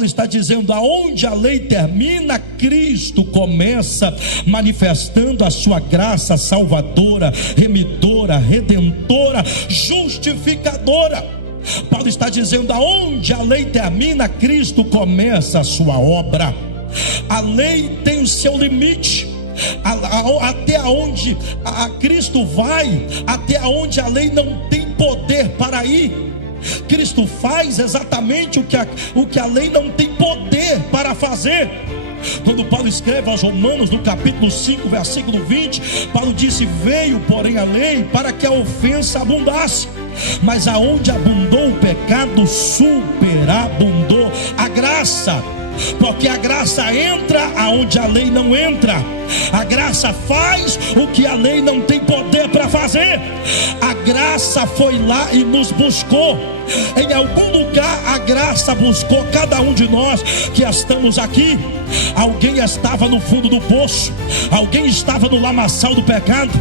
Paulo está dizendo: aonde a lei termina, Cristo começa, manifestando a sua graça salvadora, remidora, redentora, justificadora. Paulo está dizendo: aonde a lei termina, Cristo começa a sua obra. A lei tem o seu limite, até onde Cristo vai, até onde a lei não tem poder para ir. Cristo faz exatamente o que a lei não tem poder para fazer. Quando Paulo escreve aos Romanos, no capítulo 5, versículo 20, Paulo disse: veio porém a lei para que a ofensa abundasse, mas aonde abundou o pecado, superabundou a graça. Porque a graça entra aonde a lei não entra. A graça faz o que a lei não tem poder para fazer. A graça foi lá e nos buscou. Em algum lugar a graça buscou cada um de nós que estamos aqui. Alguém estava no fundo do poço, alguém estava no lamaçal do pecado,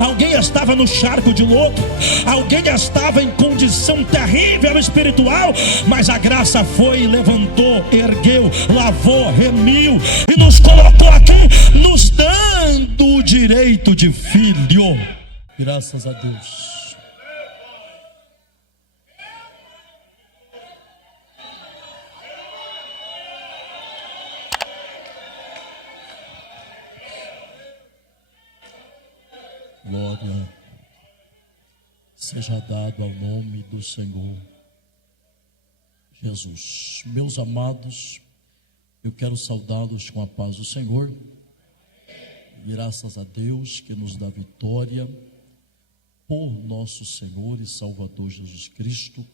alguém estava no charco de lodo, alguém estava em condição terrível espiritual, mas a graça foi, levantou, ergueu, lavou, remiu e nos colocou aqui, nos dando o direito de filho. Graças a Deus. Glória seja dado ao nome do Senhor Jesus. Meus amados, eu quero saudá-los com a paz do Senhor. Graças a Deus que nos dá vitória por nosso Senhor e Salvador Jesus Cristo.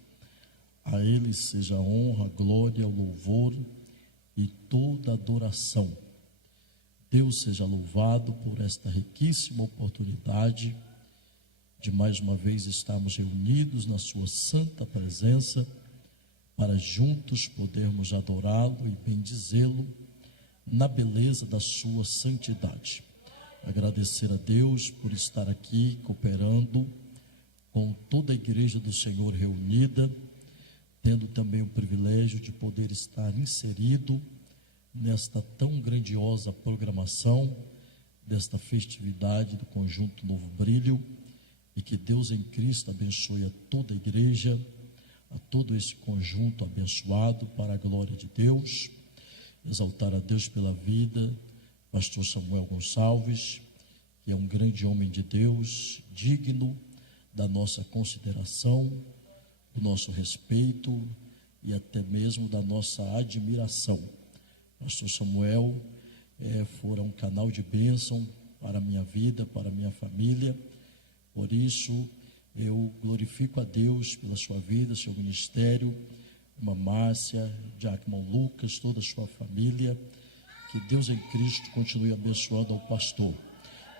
A Ele seja a honra, a glória, o louvor e toda adoração. Deus seja louvado por esta riquíssima oportunidade de mais uma vez estarmos reunidos na sua santa presença, para juntos podermos adorá-lo e bendizê-lo na beleza da sua santidade. Agradecer a Deus por estar aqui cooperando com toda a igreja do Senhor reunida, tendo também o privilégio de poder estar inserido nesta tão grandiosa programação desta festividade do Conjunto Novo Brilho, e que Deus em Cristo abençoe a toda a igreja, a todo esse conjunto abençoado, para a glória de Deus. Exaltar a Deus pela vida pastor Samuel Gonçalves, que é um grande homem de Deus, digno da nossa consideração, do nosso respeito e até mesmo da nossa admiração. Pastor Samuel fora um canal de bênção para a minha vida, para a minha família. Por isso, eu glorifico a Deus pela sua vida, seu ministério, irmã Márcia, diácono Lucas, toda a sua família. Que Deus em Cristo continue abençoando ao pastor,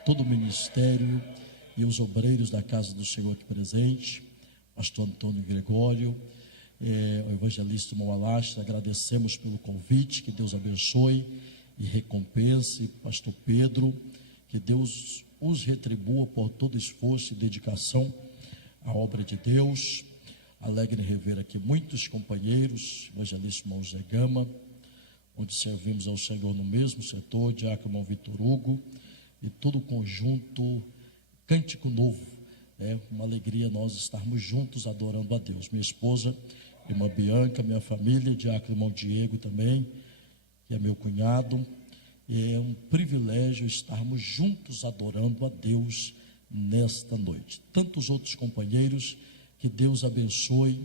todo o ministério e os obreiros da casa do Senhor aqui presente, pastor Antônio Gregório, o evangelista irmão Alastre. Agradecemos pelo convite, que Deus abençoe e recompense pastor Pedro, que Deus os retribua por todo esforço e dedicação à obra de Deus. Alegre em rever aqui muitos companheiros, evangelista irmão Zé Gama, onde servimos ao Senhor no mesmo setor, diácono irmão Vitor Hugo e todo o conjunto Cântico Novo. É uma alegria nós estarmos juntos adorando a Deus. Minha esposa, irmã Bianca, minha família, diácono irmão Diego também, que é meu cunhado. É um privilégio estarmos juntos adorando a Deus nesta noite. Tantos outros companheiros, que Deus abençoe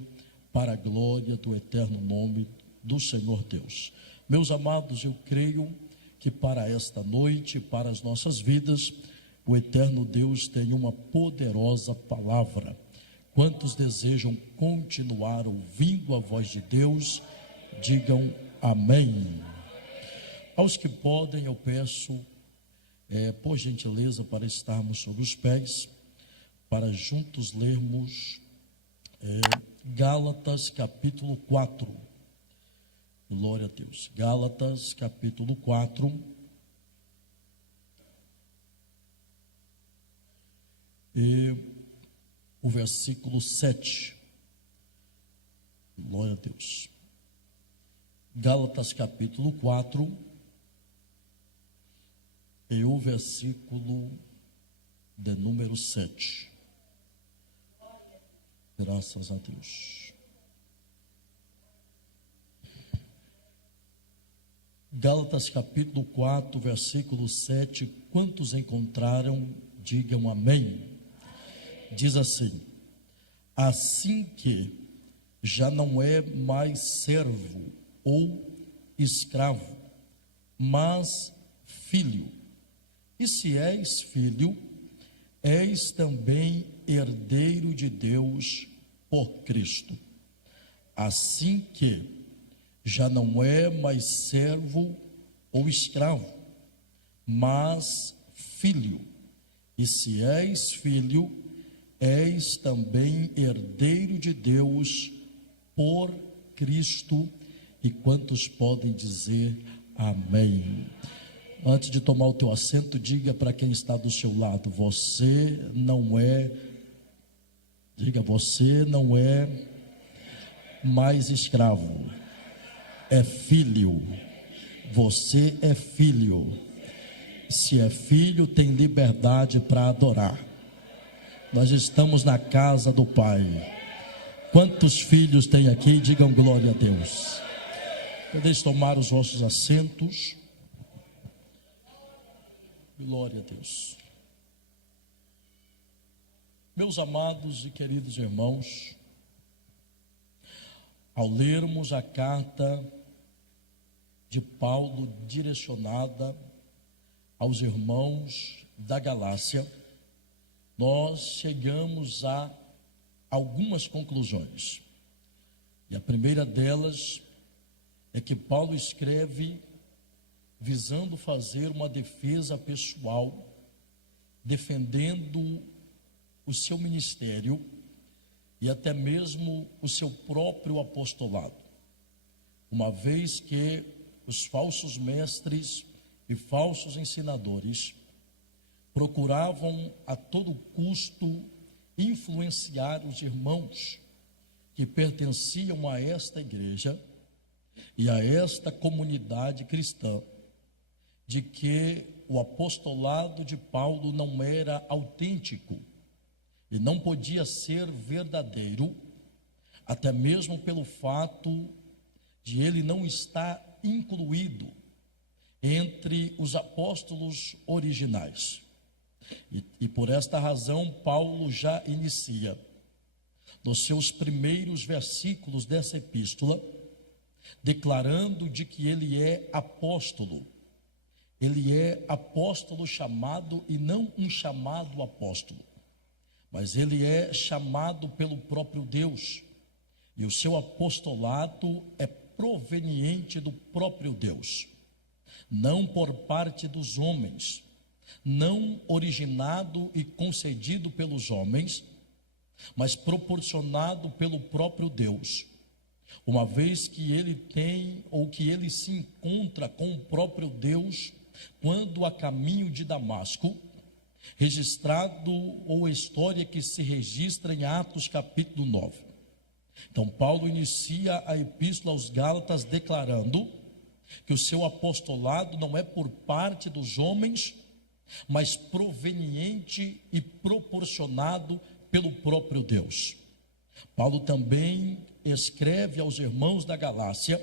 para a glória do eterno nome do Senhor Deus. Meus amados, eu creio que para esta noite, para as nossas vidas, o eterno Deus tem uma poderosa palavra. Quantos desejam continuar ouvindo a voz de Deus, digam amém. Aos que podem, eu peço, por gentileza, para estarmos sobre os pés, para juntos lermos Gálatas capítulo 4. Glória a Deus. Gálatas capítulo 4. E o versículo 7. Glória a Deus. Gálatas capítulo 4, e o versículo de número 7. Graças a Deus. Gálatas capítulo 4, versículo 7. Quantos encontraram, digam amém. Diz assim: assim que já não é mais servo ou escravo, mas filho. E se és filho, és também herdeiro de Deus por Cristo. Assim que já não é mais servo ou escravo, mas filho. E se és filho, és também herdeiro de Deus por Cristo. E quantos podem dizer amém? Antes de tomar o teu assento, diga para quem está do seu lado: você não é, diga, você não é mais escravo, é filho. Você é filho. Se é filho, tem liberdade para adorar. Nós estamos na casa do Pai. Quantos filhos tem aqui? Digam glória a Deus. Podeis tomar os vossos assentos. Glória a Deus. Meus amados e queridos irmãos, ao lermos a carta de Paulo direcionada aos irmãos da Galácia, nós chegamos a algumas conclusões. E a primeira delas é que Paulo escreve visando fazer uma defesa pessoal, defendendo o seu ministério e até mesmo o seu próprio apostolado, uma vez que os falsos mestres e falsos ensinadores procuravam a todo custo influenciar os irmãos que pertenciam a esta igreja e a esta comunidade cristã, de que o apostolado de Paulo não era autêntico e não podia ser verdadeiro, até mesmo pelo fato de ele não estar incluído entre os apóstolos originais. E por esta razão, Paulo já inicia, nos seus primeiros versículos dessa epístola, declarando de que ele é apóstolo. Ele é apóstolo chamado, e não um chamado apóstolo, mas ele é chamado pelo próprio Deus, e o seu apostolado é proveniente do próprio Deus, não por parte dos homens, não originado e concedido pelos homens, mas proporcionado pelo próprio Deus, uma vez que ele tem, ou que ele se encontra com o próprio Deus quando a caminho de Damasco, registrado, ou história que se registra em Atos capítulo 9. Então Paulo inicia a epístola aos Gálatas declarando que o seu apostolado não é por parte dos homens, mas proveniente e proporcionado pelo próprio Deus. Paulo também escreve aos irmãos da Galácia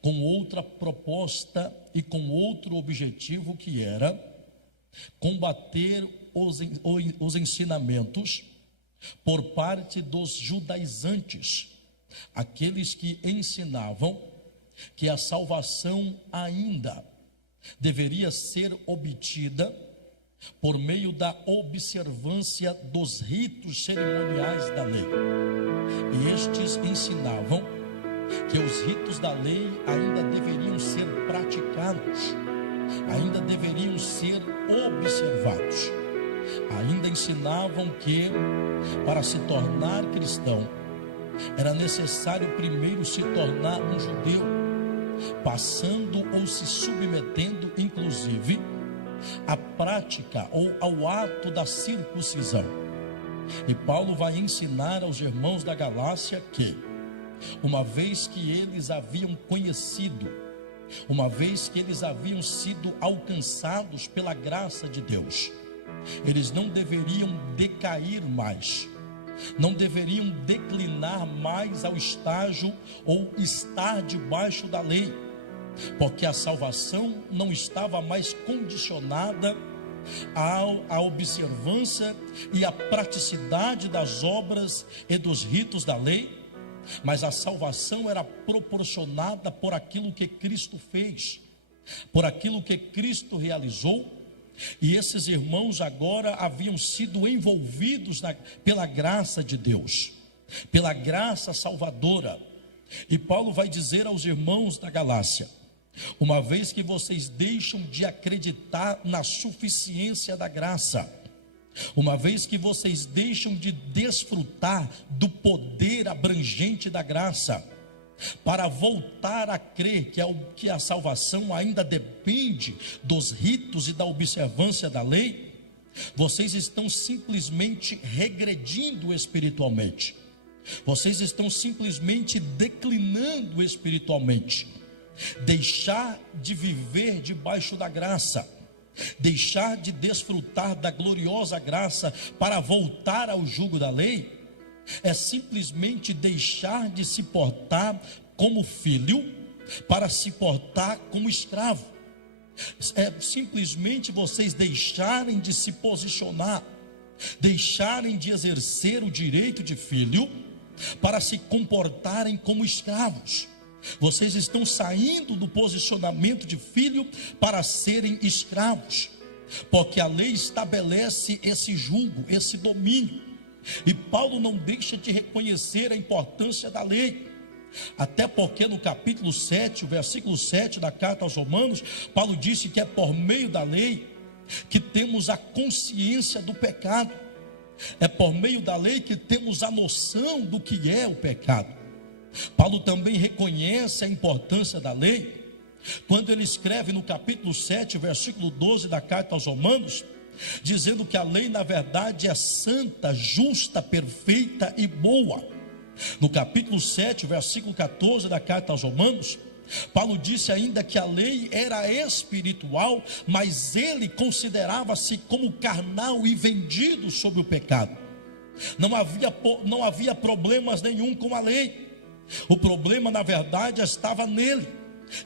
com outra proposta e com outro objetivo, que era combater os ensinamentos por parte dos judaizantes, aqueles que ensinavam que a salvação ainda deveria ser obtida por meio da observância dos ritos cerimoniais da lei. E estes ensinavam que os ritos da lei ainda deveriam ser praticados, ainda deveriam ser observados. Ainda ensinavam que, para se tornar cristão, era necessário primeiro se tornar um judeu, passando ou se submetendo, inclusive, à prática ou ao ato da circuncisão. E Paulo vai ensinar aos irmãos da Galácia que uma vez que eles haviam conhecido, uma vez que eles haviam sido alcançados pela graça de Deus, eles não deveriam decair mais, não deveriam declinar mais ao estágio ou estar debaixo da lei, porque a salvação não estava mais condicionada à observância e à praticidade das obras e dos ritos da lei, mas a salvação era proporcionada por aquilo que Cristo fez, por aquilo que Cristo realizou. E esses irmãos agora haviam sido envolvidos pela graça de Deus, pela graça salvadora. E Paulo vai dizer aos irmãos da Galácia: uma vez que vocês deixam de acreditar na suficiência da graça, uma vez que vocês deixam de desfrutar do poder abrangente da graça, para voltar a crer que a salvação ainda depende dos ritos e da observância da lei, vocês estão simplesmente regredindo espiritualmente, vocês estão simplesmente declinando espiritualmente. Deixar de viver debaixo da graça, deixar de desfrutar da gloriosa graça para voltar ao jugo da lei, é simplesmente deixar de se portar como filho para se portar como escravo. É simplesmente vocês deixarem de se posicionar, deixarem de exercer o direito de filho para se comportarem como escravos. Vocês estão saindo do posicionamento de filho para serem escravos, porque a lei estabelece esse jugo, esse domínio. E Paulo não deixa de reconhecer a importância da lei, até porque no capítulo 7, o versículo 7 da carta aos Romanos, Paulo disse que é por meio da lei que temos a consciência do pecado, é por meio da lei que temos a noção do que é o pecado. Paulo também reconhece a importância da lei quando ele escreve no capítulo 7, versículo 12 da carta aos Romanos, dizendo que a lei na verdade é santa, justa, perfeita e boa. No capítulo 7, versículo 14 da carta aos Romanos, Paulo disse ainda que a lei era espiritual, mas ele considerava-se como carnal e vendido sob o pecado. Não havia problemas nenhum com a lei. O problema na verdade estava nele,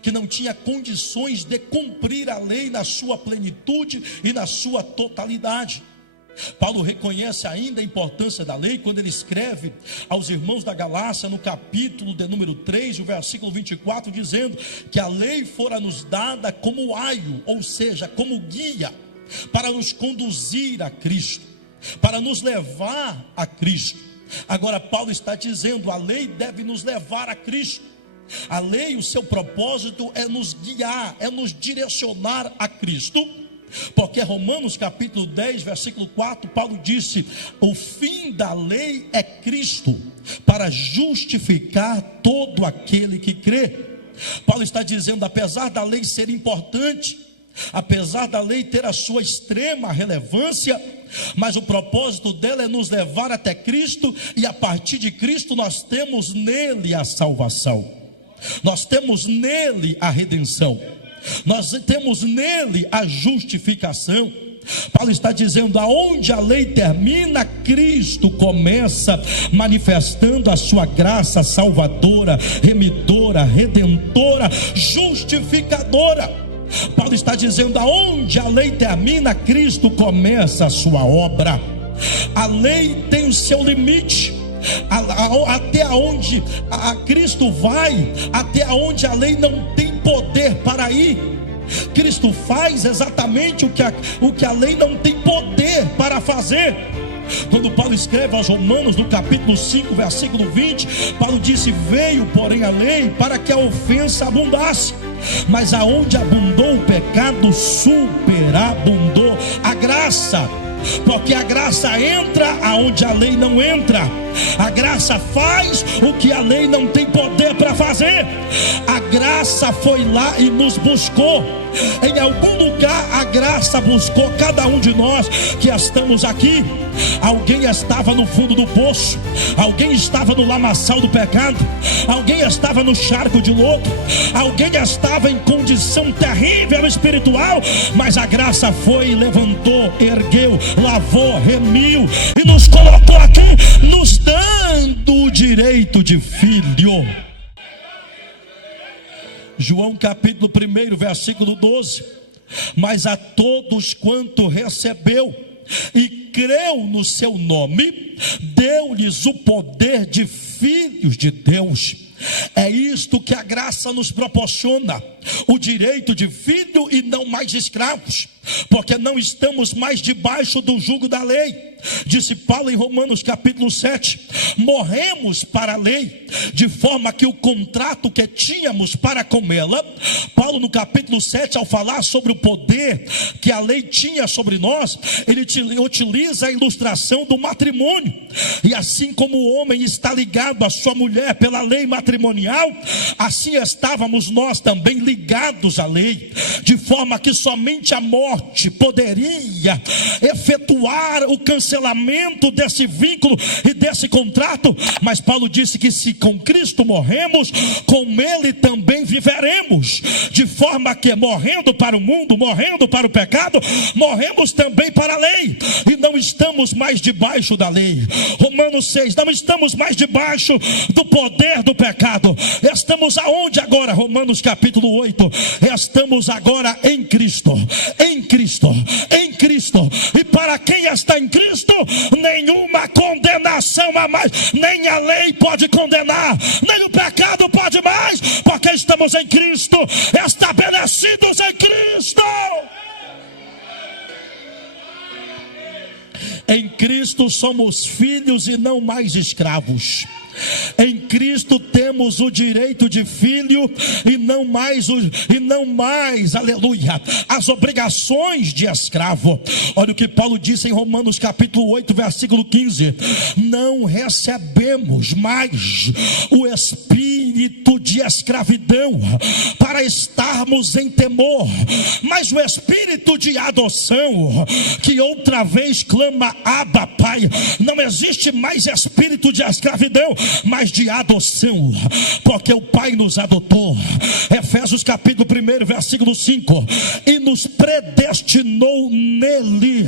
que não tinha condições de cumprir a lei na sua plenitude e na sua totalidade. Paulo reconhece ainda a importância da lei quando ele escreve aos irmãos da Galácia no capítulo de número 3, o versículo 24, dizendo que a lei fora nos dada como aio, ou seja, como guia, para nos conduzir a Cristo, para nos levar a Cristo. Agora Paulo está dizendo, a lei deve nos levar a Cristo. A lei, o seu propósito é nos guiar, é nos direcionar a Cristo, porque Romanos capítulo 10, versículo 4, Paulo disse: o fim da lei é Cristo, para justificar todo aquele que crê. Paulo está dizendo, apesar da lei ser importante, apesar da lei ter a sua extrema relevância, mas o propósito dela é nos levar até Cristo, e a partir de Cristo nós temos nele a salvação, nós temos nele a redenção, nós temos nele a justificação. Paulo está dizendo, aonde a lei termina, Cristo começa, manifestando a sua graça salvadora, remidora, redentora, justificadora. Paulo está dizendo, aonde a lei termina, Cristo começa a sua obra. A lei tem o seu limite, até onde Cristo vai, até onde a lei não tem poder para ir. Cristo faz exatamente o que a lei não tem poder para fazer. Quando Paulo escreve aos Romanos no capítulo 5, versículo 20, Paulo disse: veio porém a lei para que a ofensa abundasse, mas aonde abundou o pecado, superabundou a graça, porque a graça entra aonde a lei não entra, A graça faz o que a lei não tem poder para fazer. A graça foi lá e nos buscou. Em algum lugar a graça buscou cada um de nós que estamos aqui. Alguém estava no fundo do poço, alguém estava no lamaçal do pecado, alguém estava no charco de lodo, alguém estava em condição terrível espiritual, mas a graça foi, levantou, ergueu, lavou, remiu e nos colocou aqui, nos dando o direito de filho. João capítulo 1, versículo 12: mas a todos quanto recebeu e creu no seu nome, deu-lhes o poder de filhos de Deus. É isto que a graça nos proporciona, o direito de filho e não mais escravos, porque não estamos mais debaixo do jugo da lei. Disse Paulo em Romanos capítulo 7, morremos para a lei, de forma que o contrato que tínhamos para com ela, Paulo no capítulo 7, ao falar sobre o poder que a lei tinha sobre nós, ele utiliza a ilustração do matrimônio. E assim como o homem está ligado à sua mulher pela lei matrimonial, assim estávamos nós também ligados à lei, de forma que somente a morte poderia efetuar o cancelamento desse vínculo e desse contrato. Mas Paulo disse que se com Cristo morremos, com ele também viveremos, de forma que morrendo para o mundo, morrendo para o pecado, morremos também para a lei, e não estamos mais debaixo da lei. Romanos 6, não estamos mais debaixo do poder do pecado. Estamos aonde agora? Romanos capítulo 8, estamos agora em Cristo, em Cristo, em Cristo. E para quem está em Cristo, nenhuma condenação a mais, nem a lei pode condenar, nem o pecado pode mais, porque estamos em Cristo, estabelecidos em Cristo. Em Cristo somos filhos e não mais escravos. Em Cristo temos o direito de filho e não mais, aleluia, as obrigações de escravo. Olha o que Paulo disse em Romanos capítulo 8, versículo 15: não recebemos mais o espírito de escravidão para estarmos em temor, mas o espírito de adoção, que outra vez clama Abba, Pai. Não existe mais espírito de escravidão, mas de adoção, porque o Pai nos adotou. Efésios capítulo 1, versículo 5: e nos predestinou nele,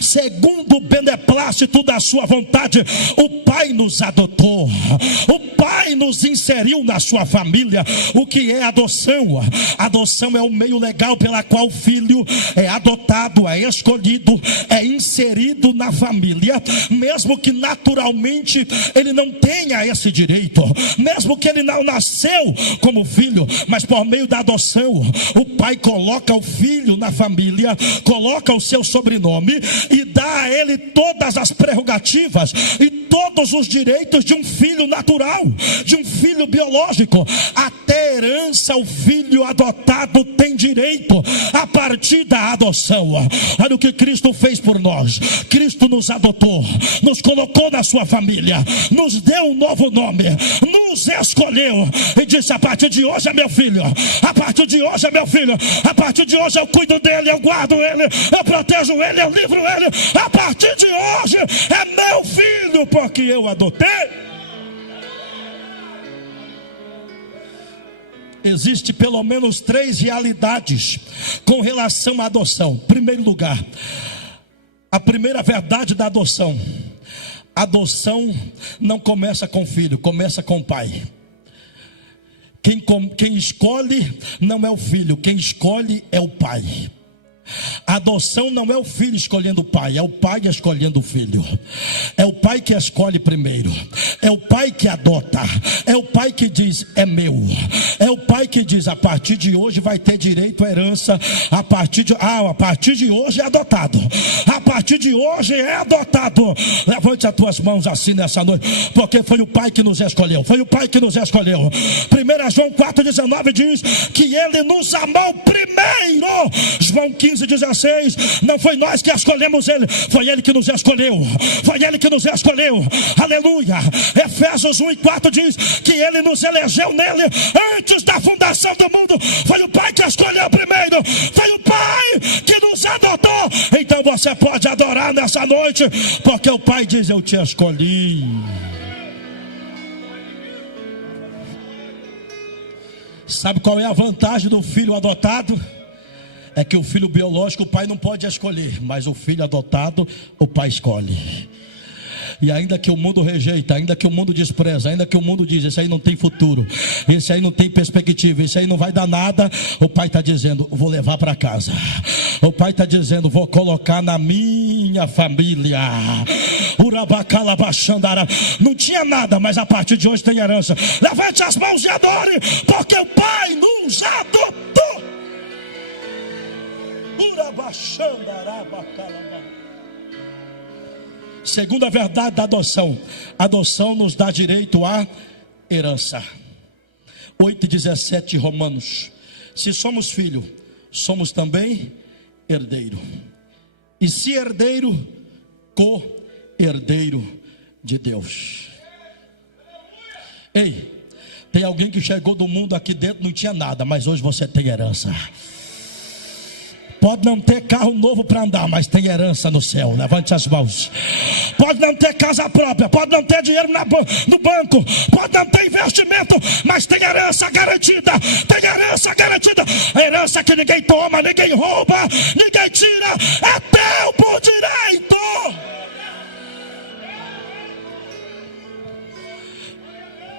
segundo o beneplácito da sua vontade. O Pai nos adotou, o Pai nos inseriu na sua família. O que é adoção? Adoção é o meio legal pela qual o filho é adotado, é escolhido, é inserido na família, mesmo que naturalmente ele não tenha esse direito, mesmo que ele não nasceu como filho, mas por meio da adoção, o pai coloca o filho na família, coloca o seu sobrenome e dá a ele todas as prerrogativas e todos os direitos de um filho natural, de um filho biológico. Até herança o filho adotado tem direito a partir da adoção. Olha o que Cristo fez por nós. Cristo nos adotou, nos colocou na sua família, nos deu um novo nome, nos escolheu e disse: a partir de hoje é meu filho, a partir de hoje é meu filho, a partir de hoje eu cuido dele, eu guardo ele, eu protejo ele, eu livro ele. A partir de hoje é meu filho, porque eu adotei. Existe pelo menos 3 realidades com relação à adoção. Em primeiro lugar, a primeira verdade da adoção: adoção não começa com o filho, começa com o pai. Quem escolhe não é o filho, quem escolhe é o pai. A adoção não é o filho escolhendo o pai, é o pai escolhendo o filho. É o pai que escolhe primeiro, é o pai que adota, é o pai que diz: é meu. É o pai que diz: a partir de hoje vai ter direito à herança. A partir de hoje é adotado. A partir de hoje é adotado. Levante as tuas mãos assim nessa noite, porque foi o pai que nos escolheu. Foi o pai que nos escolheu. 1 João 4,19 diz que ele nos amou primeiro. João 15, 15:16, não foi nós que escolhemos ele, foi ele que nos escolheu, foi ele que nos escolheu, aleluia. Efésios 1:4 diz que ele nos elegeu nele antes da fundação do mundo. Foi o Pai que escolheu primeiro, foi o Pai que nos adotou. Então você pode adorar nessa noite, porque o Pai diz: eu te escolhi. Sabe qual é a vantagem do filho adotado? É que o filho biológico o pai não pode escolher, mas o filho adotado o pai escolhe. E ainda que o mundo rejeita, ainda que o mundo despreza, ainda que o mundo diz: esse aí não tem futuro, esse aí não tem perspectiva, esse aí não vai dar nada, o pai está dizendo: vou levar para casa. O pai está dizendo: vou colocar na minha família. Urabacalabaxandara. Não tinha nada, mas a partir de hoje tem herança. Levante as mãos e adore, porque o pai nos adotou. Segunda verdade da adoção: adoção nos dá direito à herança. 8:17 Romanos: se somos filho, somos também herdeiro, e se herdeiro, co-herdeiro de Deus. Ei, tem alguém que chegou do mundo aqui dentro, não tinha nada, mas hoje você tem herança. Pode não ter carro novo para andar, mas tem herança no céu. Levante as mãos. Pode não ter casa própria, pode não ter dinheiro no banco, pode não ter investimento, mas tem herança garantida. Tem herança garantida. Herança que ninguém toma, ninguém rouba, ninguém tira. É teu por direito.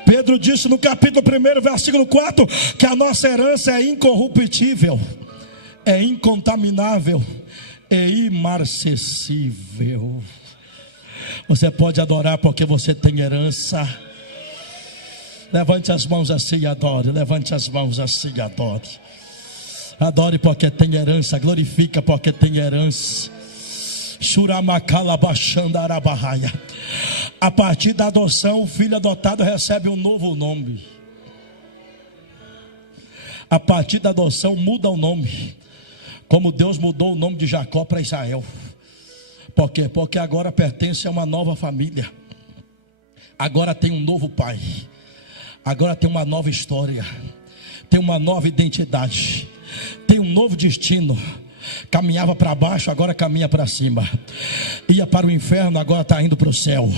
Pedro disse no capítulo 1, versículo 4, que a nossa herança é incorruptível, é incontaminável, é imarcessível. Você pode adorar porque você tem herança. Levante as mãos assim e adore. Levante as mãos assim e adore. Adore porque tem herança. Glorifica porque tem herança. Shuramakalabaxandarabahaya. A partir da adoção, o filho adotado recebe um novo nome. A partir da adoção muda o nome, como Deus mudou o nome de Jacó para Israel. Por quê? Porque agora pertence a uma nova família. Agora tem um novo pai. Agora tem uma nova história. Tem uma nova identidade. Tem um novo destino. Caminhava para baixo, agora caminha para cima. Ia para o inferno, agora está indo para o céu.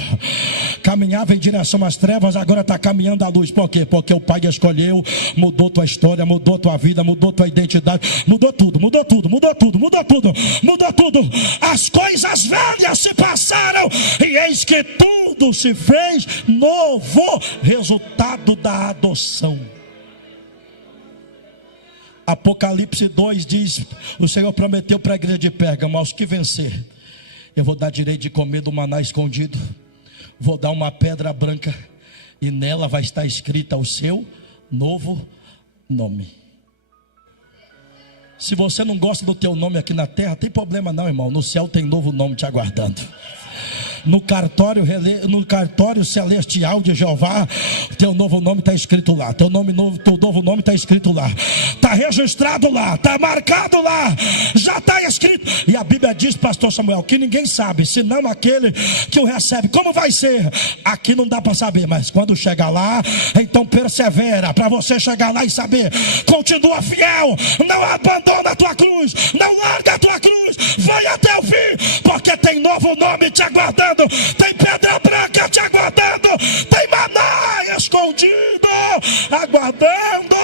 Caminhava em direção às trevas, agora está caminhando à luz. Por quê? Porque o Pai escolheu, mudou tua história, mudou tua vida, mudou tua identidade, mudou tudo, mudou tudo, mudou tudo, mudou tudo, mudou tudo. As coisas velhas se passaram e eis que tudo se fez novo. Resultado da adoção. Apocalipse 2 diz: o Senhor prometeu para a igreja de Pérgamo: aos que vencer, eu vou dar direito de comer do maná escondido. Vou dar uma pedra branca e nela vai estar escrita o seu novo nome. Se você não gosta do teu nome aqui na terra, tem problema não, irmão. No céu tem novo nome te aguardando. No cartório celestial de Jeová, teu novo nome está escrito lá. Teu novo nome está escrito lá. Está registrado lá, está marcado lá, já está escrito. E a Bíblia diz, pastor Samuel, que ninguém sabe, senão aquele que o recebe. Como vai ser? Aqui não dá para saber, mas quando chegar lá, então persevera para você chegar lá e saber. Continua fiel, não abandona a tua cruz, não larga a tua cruz, vai até o fim, porque tem novo nome te aguardando. Tem pedra branca te aguardando. Tem maná escondido aguardando.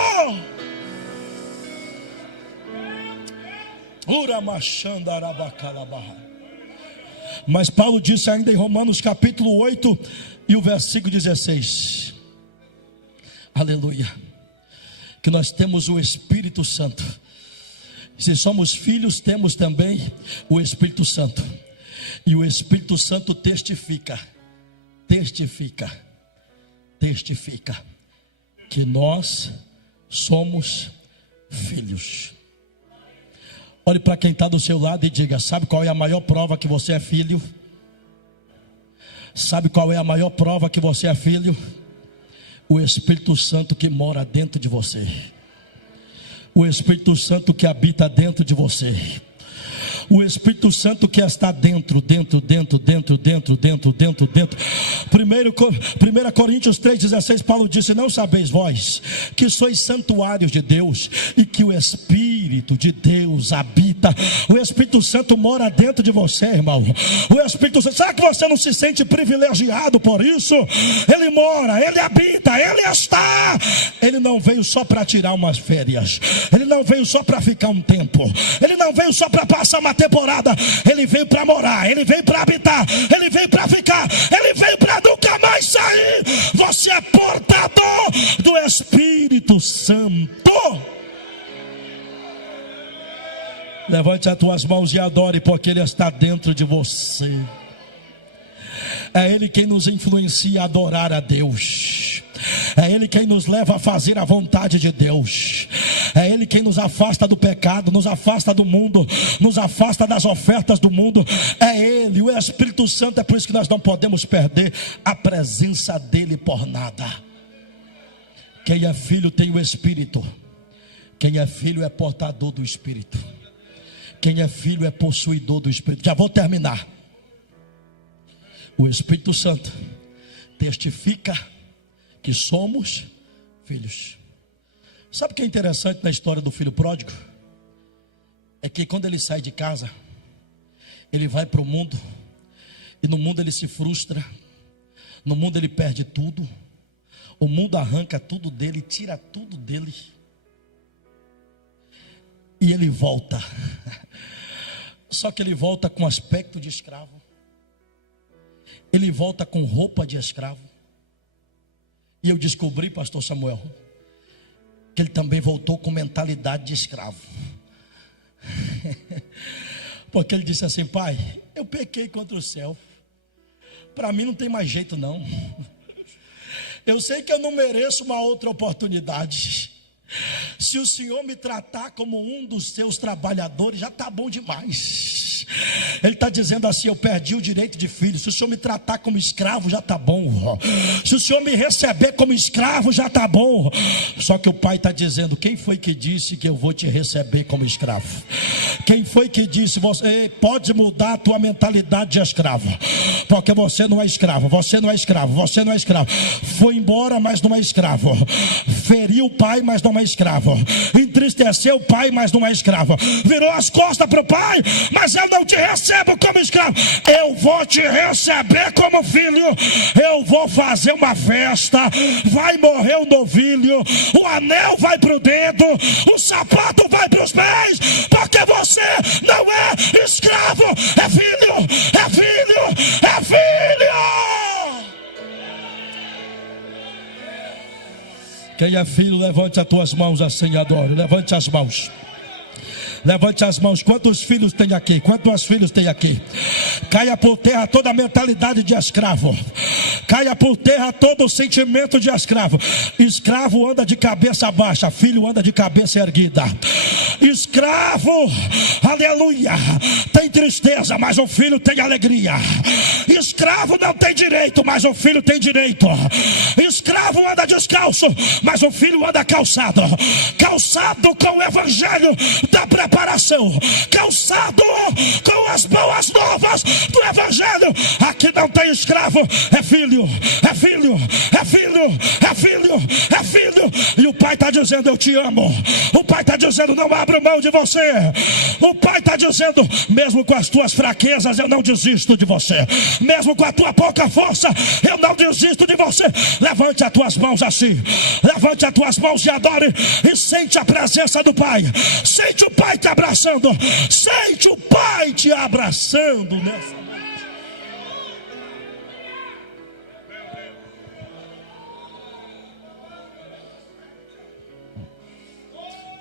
Mas Paulo disse ainda em Romanos capítulo 8 e o versículo 16, aleluia, que nós temos o Espírito Santo. Se somos filhos, temos também o Espírito Santo. E o Espírito Santo testifica que nós somos filhos. Olhe para quem está do seu lado e diga: sabe qual é a maior prova que você é filho? Sabe qual é a maior prova que você é filho? O Espírito Santo que mora dentro de você. O Espírito Santo que habita dentro de você. O Espírito Santo que está dentro. 1 Coríntios 3,16, Paulo disse: não sabeis vós que sois santuários de Deus e que o Espírito de Deus habita. O Espírito Santo mora dentro de você, irmão. O Espírito Santo, será que você não se sente privilegiado por isso? Ele mora, ele habita, ele está. Ele não veio só para tirar umas férias, ele não veio só para ficar um tempo, ele não veio só para passar uma temporada. Ele veio para morar, ele veio para habitar, ele veio para ficar, ele veio para nunca mais sair. Você é portador do Espírito Santo. Levante as tuas mãos e adore, porque Ele está dentro de você. É Ele quem nos influencia a adorar a Deus. É Ele quem nos leva a fazer a vontade de Deus. É Ele quem nos afasta do pecado, nos afasta do mundo, nos afasta das ofertas do mundo. É Ele, o Espírito Santo. É por isso que nós não podemos perder a presença dEle por nada. Quem é filho tem o Espírito. Quem é filho é portador do Espírito. Quem é filho é possuidor do Espírito. Já vou terminar. O Espírito Santo testifica que somos filhos. Sabe o que é interessante na história do filho pródigo? É que quando ele sai de casa, ele vai para o mundo, e no mundo ele se frustra, no mundo ele perde tudo, o mundo arranca tudo dele, tira tudo dele, e ele volta. Só que ele volta com aspecto de escravo, ele volta com roupa de escravo. E eu descobri, pastor Samuel, que ele também voltou com mentalidade de escravo. Porque ele disse assim: pai, eu pequei contra o céu, para mim não tem mais jeito não. Eu sei que eu não mereço uma outra oportunidade. Se o Senhor me tratar como um dos seus trabalhadores, já está bom demais. Ele está dizendo assim: eu perdi o direito de filho. Se o Senhor me tratar como escravo, já está bom. Se o Senhor me receber como escravo, já está bom. Só que o pai está dizendo: quem foi que disse que eu vou te receber como escravo? Quem foi que disse? Você pode mudar a tua mentalidade de escravo, porque você não é escravo, você não é escravo, você não é escravo. Foi embora, mas não é escravo. Feriu o pai, mas não é escravo. Entristeceu o pai, mas não é escravo. Virou as costas para o pai, mas eu não te recebo como escravo. Eu vou te receber como filho. Eu vou fazer uma festa. Vai morrer o novilho, o anel vai para o dedo, o sapato vai para os pés, porque você não é escravo, é filho, é filho, é filho. Quem é filho, levante as tuas mãos assim, adore. Levante as mãos. Levante as mãos. Quantos filhos tem aqui? Quantos filhos tem aqui? Caia por terra toda a mentalidade de escravo. Caia por terra todo o sentimento de escravo. Escravo anda de cabeça baixa, filho anda de cabeça erguida. Escravo, aleluia, tem tristeza, mas o filho tem alegria. Escravo não tem direito, mas o filho tem direito. Escravo anda descalço, mas o filho anda calçado. Calçado com o evangelho da preparação, calçado com as boas novas do evangelho. Aqui não tem escravo, é filho, é filho, é filho, é filho, é filho. E o pai está dizendo: eu te amo. O pai está dizendo: não abro mão de você. O pai está dizendo: mesmo com as tuas fraquezas, eu não desisto de você. Mesmo com a tua pouca força, eu não desisto de você. Levante as tuas mãos assim, levante as tuas mãos e adore, e sente a presença do pai. Sente o pai te abraçando. Sente o pai te abraçando nessa noite.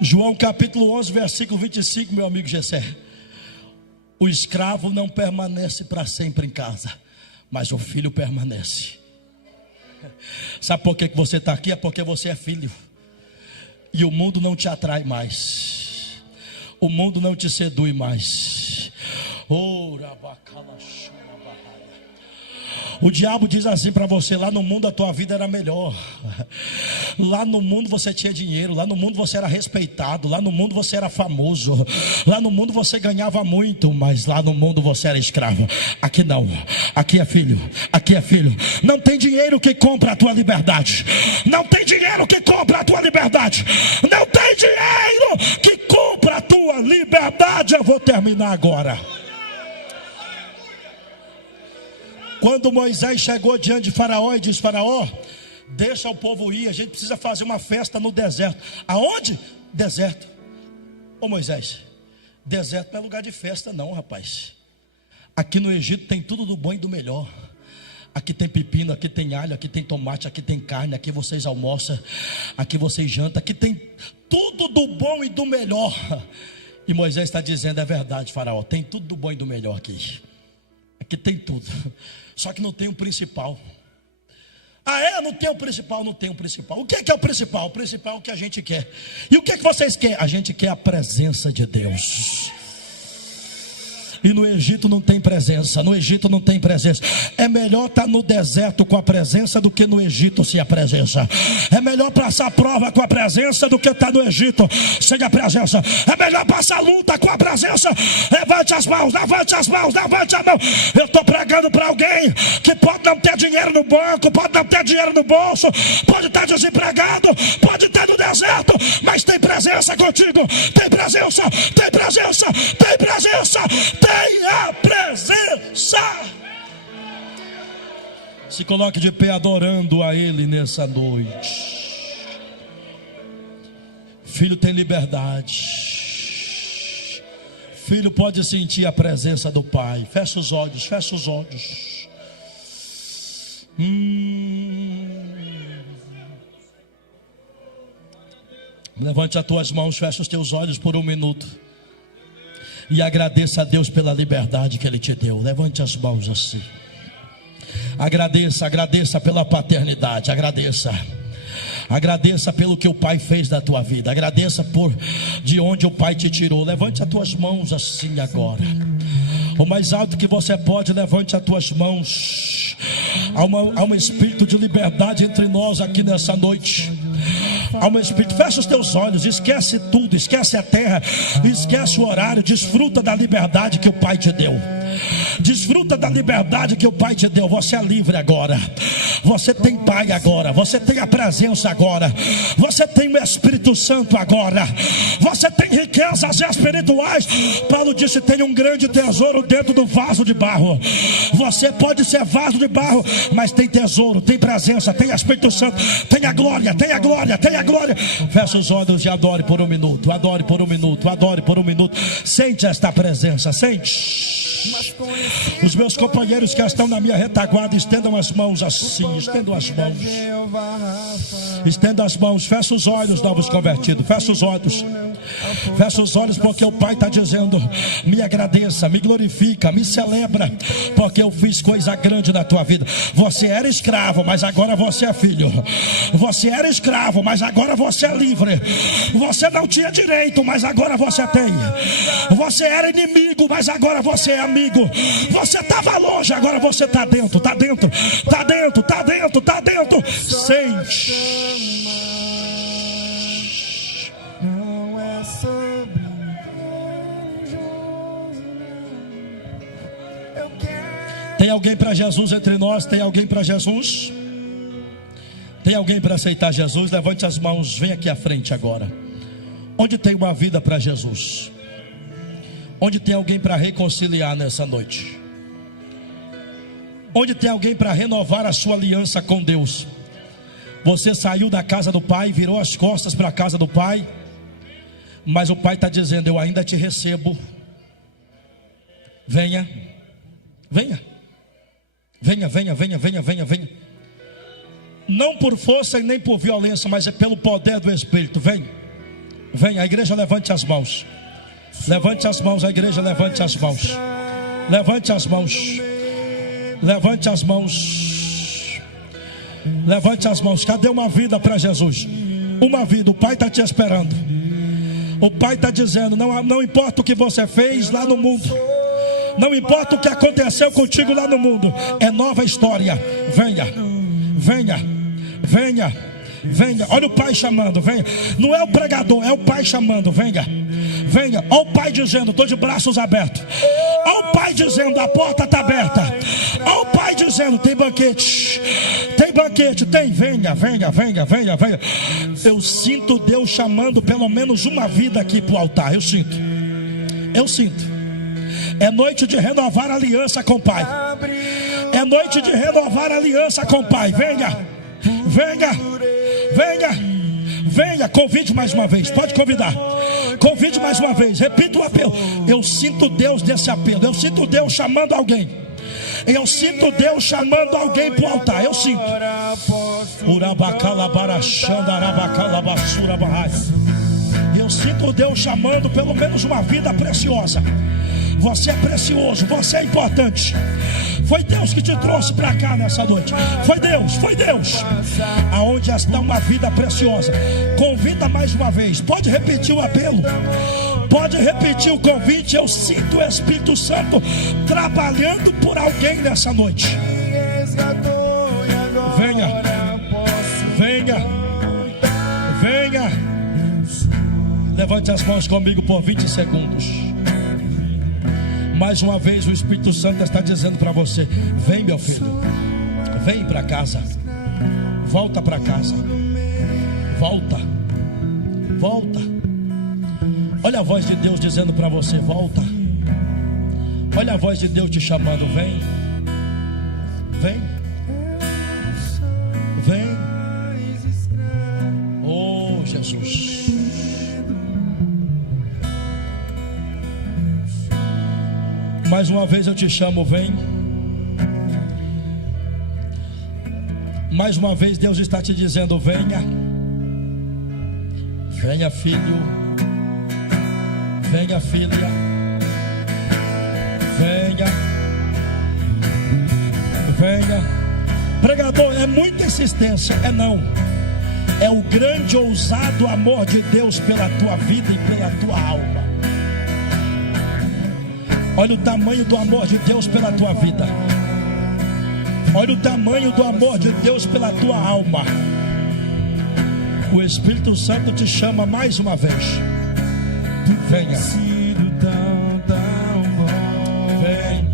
João capítulo 11, versículo 25, meu amigo Gessé. O escravo não permanece para sempre em casa, mas o filho permanece. Sabe por que você está aqui? É porque você é filho. E o mundo não te atrai mais. O mundo não te seduz mais. O diabo diz assim para você: lá no mundo a tua vida era melhor, lá no mundo você tinha dinheiro, lá no mundo você era respeitado, lá no mundo você era famoso, lá no mundo você ganhava muito, mas lá no mundo você era escravo. Aqui não, aqui é filho, aqui é filho. Não tem dinheiro que compra a tua liberdade, não tem dinheiro que compra a tua liberdade, não tem dinheiro que compra a tua liberdade. Eu vou terminar agora. Quando Moisés chegou diante de Faraó e disse: Faraó, deixa o povo ir, a gente precisa fazer uma festa no deserto. Aonde? Deserto. Ô Moisés, deserto não é lugar de festa não, rapaz. Aqui no Egito tem tudo do bom e do melhor. Aqui tem pepino, aqui tem alho, aqui tem tomate, aqui tem carne, aqui vocês almoçam, aqui vocês jantam, aqui tem tudo do bom e do melhor. E Moisés está dizendo: é verdade, Faraó, tem tudo do bom e do melhor aqui. Aqui tem tudo, só que não tem o principal. Ah, é? Não tem o principal? Não tem o principal. O que é o principal? O principal é o que a gente quer. E o que é que vocês querem? A gente quer a presença de Deus. E no Egito não tem presença. No Egito não tem presença. É melhor estar no deserto com a presença do que no Egito sem a presença. É melhor passar a prova com a presença do que estar no Egito sem a presença. É melhor passar a luta com a presença. Levante as mãos, levante as mãos, levante a mão. Eu estou pregando para alguém que pode não ter dinheiro no banco, pode não ter dinheiro no bolso, pode estar desempregado, pode estar no deserto, mas tem presença contigo. Tem presença, tem presença, tem presença. Tenha presença. Se coloque de pé adorando a Ele nessa noite. Filho tem liberdade. Filho pode sentir a presença do Pai. Fecha os olhos, fecha os olhos. Levante as tuas mãos, fecha os teus olhos por um minuto. E agradeça a Deus pela liberdade que Ele te deu. Levante as mãos assim. Agradeça, agradeça pela paternidade. Agradeça. Agradeça pelo que o Pai fez da tua vida. Agradeça por de onde o Pai te tirou. Levante as tuas mãos assim agora. O mais alto que você pode, levante as tuas mãos. Há um espírito de liberdade entre nós aqui nessa noite. Há um espírito, fecha os teus olhos, esquece tudo, esquece a terra, esquece o horário, desfruta da liberdade que o Pai te deu. Desfruta da liberdade que o Pai te deu. Você é livre agora. Você tem Pai agora. Você tem a presença agora. Você tem o Espírito Santo agora. Você tem riquezas espirituais. Paulo disse: tem um grande tesouro dentro do vaso de barro. Você pode ser vaso de barro, mas tem tesouro, tem presença, tem Espírito Santo, tem a glória, tem a glória, tem a glória. Feche os olhos e adore por um minuto. Adore por um minuto, adore por um minuto. Sente esta presença, sente. Os meus companheiros que estão na minha retaguarda, estendam as mãos assim, estendam as mãos. Estenda as mãos, fecha os olhos, novos convertidos, fecha os olhos. Fecha os olhos, porque o Pai está dizendo: me agradeça, me glorifica, me celebra, porque eu fiz coisa grande na tua vida. Você era escravo, mas agora você é filho. Você era escravo, mas agora você é livre. Você não tinha direito, mas agora você tem. Você era inimigo, mas agora você é amigo. Você estava longe, agora você está dentro, está dentro, está dentro, está dentro, está dentro. Sente. Tem alguém para Jesus entre nós? Tem alguém para Jesus? Tem alguém para aceitar Jesus? Levante as mãos, vem aqui à frente agora. Onde tem uma vida para Jesus? Onde tem alguém para reconciliar nessa noite? Onde tem alguém para renovar a sua aliança com Deus? Você saiu da casa do Pai, virou as costas para a casa do Pai, mas o Pai está dizendo: eu ainda te recebo. Venha, venha. Venha, venha, venha, venha, venha, venha. Não por força e nem por violência, mas é pelo poder do Espírito. Vem, vem, a igreja levante as mãos. Levante as mãos, a igreja levante as mãos. Levante as mãos. Levante as mãos. Levante as mãos. Cadê uma vida para Jesus? Uma vida, o Pai está te esperando. O Pai está dizendo: não importa o que você fez lá no mundo, Não importa o que aconteceu contigo lá no mundo, é nova história. Venha, venha, venha, venha. Olha o Pai chamando, venha. Não é o pregador, é o Pai chamando, venha, venha. Olha o Pai dizendo, estou de braços abertos. Olha o Pai dizendo, a porta está aberta. Olha o Pai dizendo, tem banquete. Tem banquete, tem, venha, venha, venha, venha, venha. Eu sinto Deus chamando pelo menos uma vida aqui para o altar. Eu sinto. É noite de renovar a aliança com o Pai. É noite de renovar a aliança com o Pai. Venha, venha, venha. Venha, convide mais uma vez. Pode convidar. Convide mais uma vez. Repita o apelo. Eu sinto Deus nesse apelo. Eu sinto Deus chamando alguém. Eu sinto Deus chamando alguém para o altar. Eu sinto. Eu sinto Deus chamando pelo menos uma vida preciosa. Você é precioso, você é importante. Foi Deus que te trouxe para cá nessa noite. Foi Deus, foi Deus. Aonde está uma vida preciosa. Convida mais uma vez. Pode repetir o apelo. Pode repetir o convite. Eu sinto o Espírito Santo trabalhando por alguém nessa noite. Venha, venha, venha. Levante as mãos comigo por 20 segundos. Mais uma vez o Espírito Santo está dizendo para você: vem, meu filho, vem para casa. Volta para casa. Volta, volta. Olha a voz de Deus dizendo para você: volta. Olha a voz de Deus te chamando: vem, vem, vem. Oh, Jesus. Mais uma vez eu te chamo, vem. Mais uma vez Deus está te dizendo: venha. Venha, filho. Venha, filha. Venha. Venha. Pregador, é muita insistência. É não. É o grande ousado amor de Deus pela tua vida e pela tua alma. Olha o tamanho do amor de Deus pela tua vida. Olha o tamanho do amor de Deus pela tua alma. O Espírito Santo te chama mais uma vez. Venha. Venha.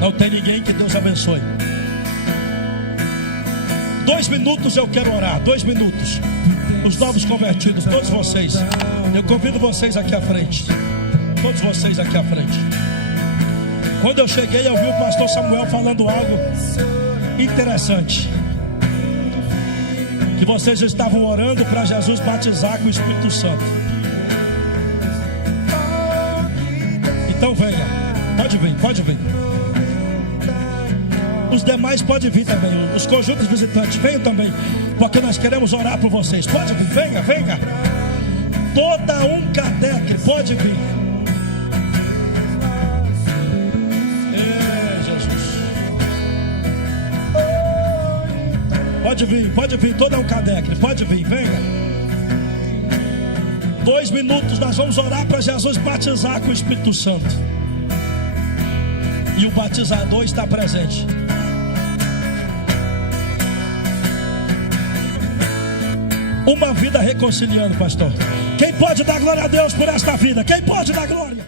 Não tem ninguém, que Deus abençoe. 2 minutos eu quero orar, 2 minutos. Os novos convertidos, todos vocês. Eu convido vocês aqui à frente. Todos vocês aqui à frente. Quando eu cheguei, eu vi o pastor Samuel falando algo interessante. Que vocês estavam orando para Jesus batizar com o Espírito Santo. Então venha. Pode vir, pode vir. Os demais podem vir também. Os conjuntos visitantes, venham também, porque nós queremos orar por vocês. Pode vir, venha, venha. Toda um cadeque, pode vir. Jesus. Pode vir, toda um cadeque, pode vir, venha. 2 minutos nós vamos orar para Jesus batizar com o Espírito Santo. E o batizador está presente. Uma vida reconciliando, pastor. Quem pode dar glória a Deus por esta vida? Quem pode dar glória?